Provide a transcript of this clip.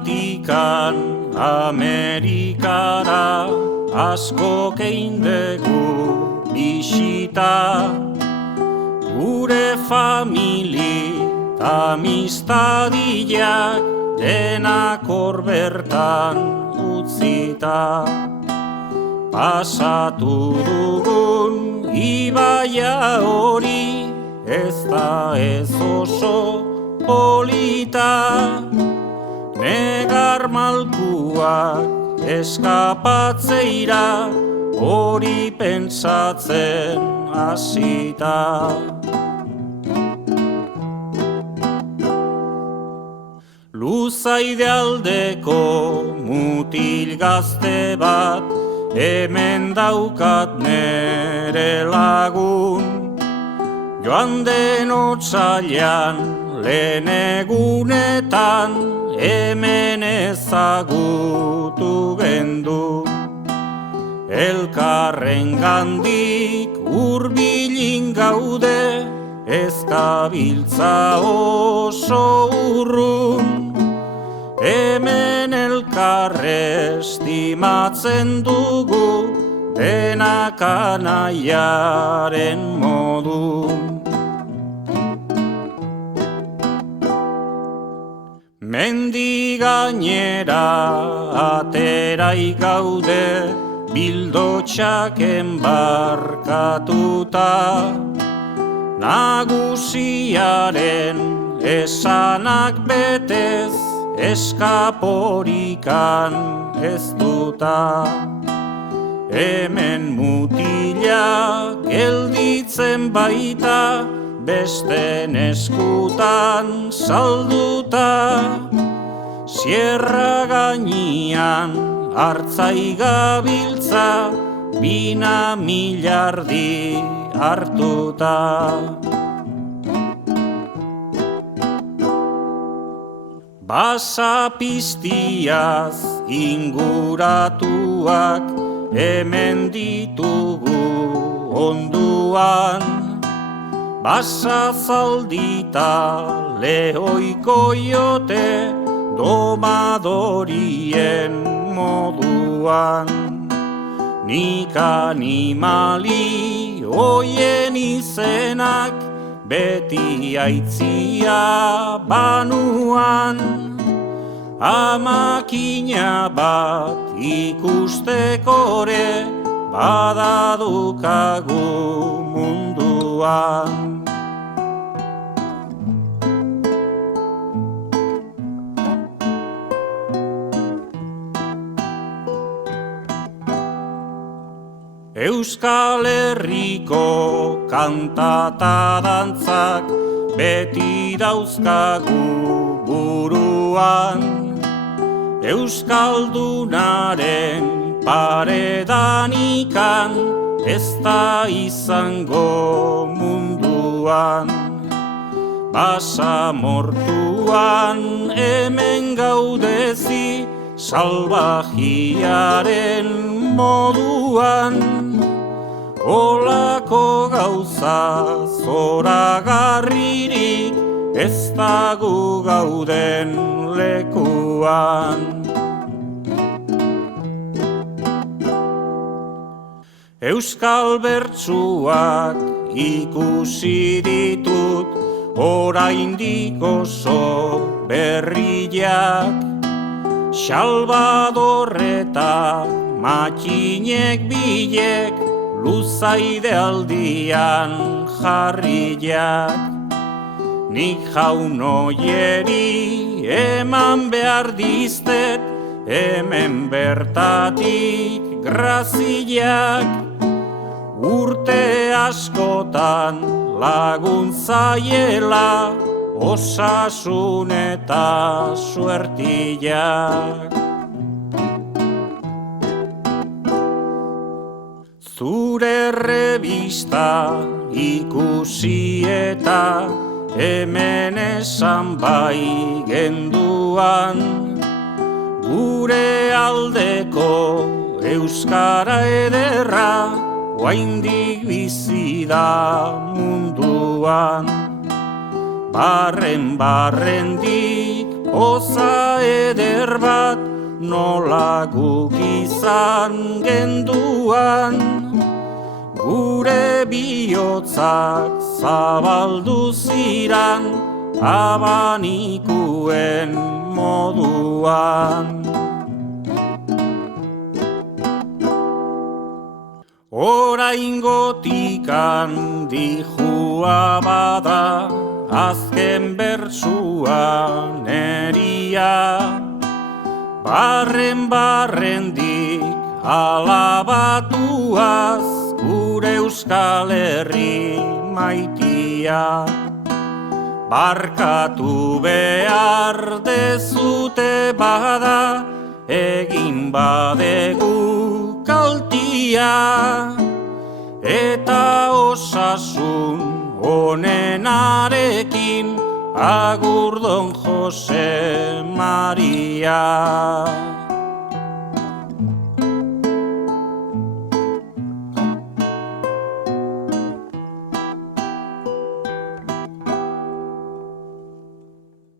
Europatikan Amerikara asko keindegu bisita, gure famili ta amistadiak denak hor bertan utzita. Pasatu dugun ibaia hori ez da ez oso polita, negar malkuak eskapatzeira hori pentsatzen hasita. Luzaide aldeko mutil gazte bat hemen daukat nere lagun, joan den otsailean lehen egunetan hemen ezagutu gendu. Elkarrengandik hurbilin gaude, ez gabiltza oso urrun, hemen elkarre estimatzen dugu denak anaiaren modun. Mendi gainera aterai gaude bildotxak enbarkatuta, nagusiaren esanak betez eskaporikan ez duta. Hemen mutila gelditzen baita, besten eskutan salduta, sierra gainean hartzai gabiltza, 2 miliardi hartuta. Basapiztiaz inguratuak hemen ditugu onduan, basazaldita lehoikoiote domadorien moduan. Nik animali hoien izenak beti aitzia banuan, amakina bat ikustekore badadukagu munduan. Euskal Herriko kanta ta dantzak beti dauzkagu buruan, euskaldunaren paredanikan ez da izango munduan. Basamortuan hemen gaudezi salvajiaren moduan, olako gauza zoragarririk ez dagu gauden lekuan. Euskal bertsuak ikusi ditut oraindik oso berriak, Salvador eta matxinek bilek luzaide aldian jarriak. Nik jaunoieri eman behar diztet hemen bertatik graziak, urte askotan laguntzaiela osasun eta suertiak. Zure revista ikusi eta hemen esan bai genduan, gure aldeko euskara ederra oraindik bizi da munduan. Barrendik Oza eder bat nola guk izan genduan, gure bihotzak zabaldu ziran abanikuen moduan. Oraingotikan dijua bada azken bertsua neria, barrendik alabatuaz gure Euskal Herri maitia. Barkatu behar dezute bada, egin badegu kaltia, eta osasun honenarekin agur Don Jose Maria.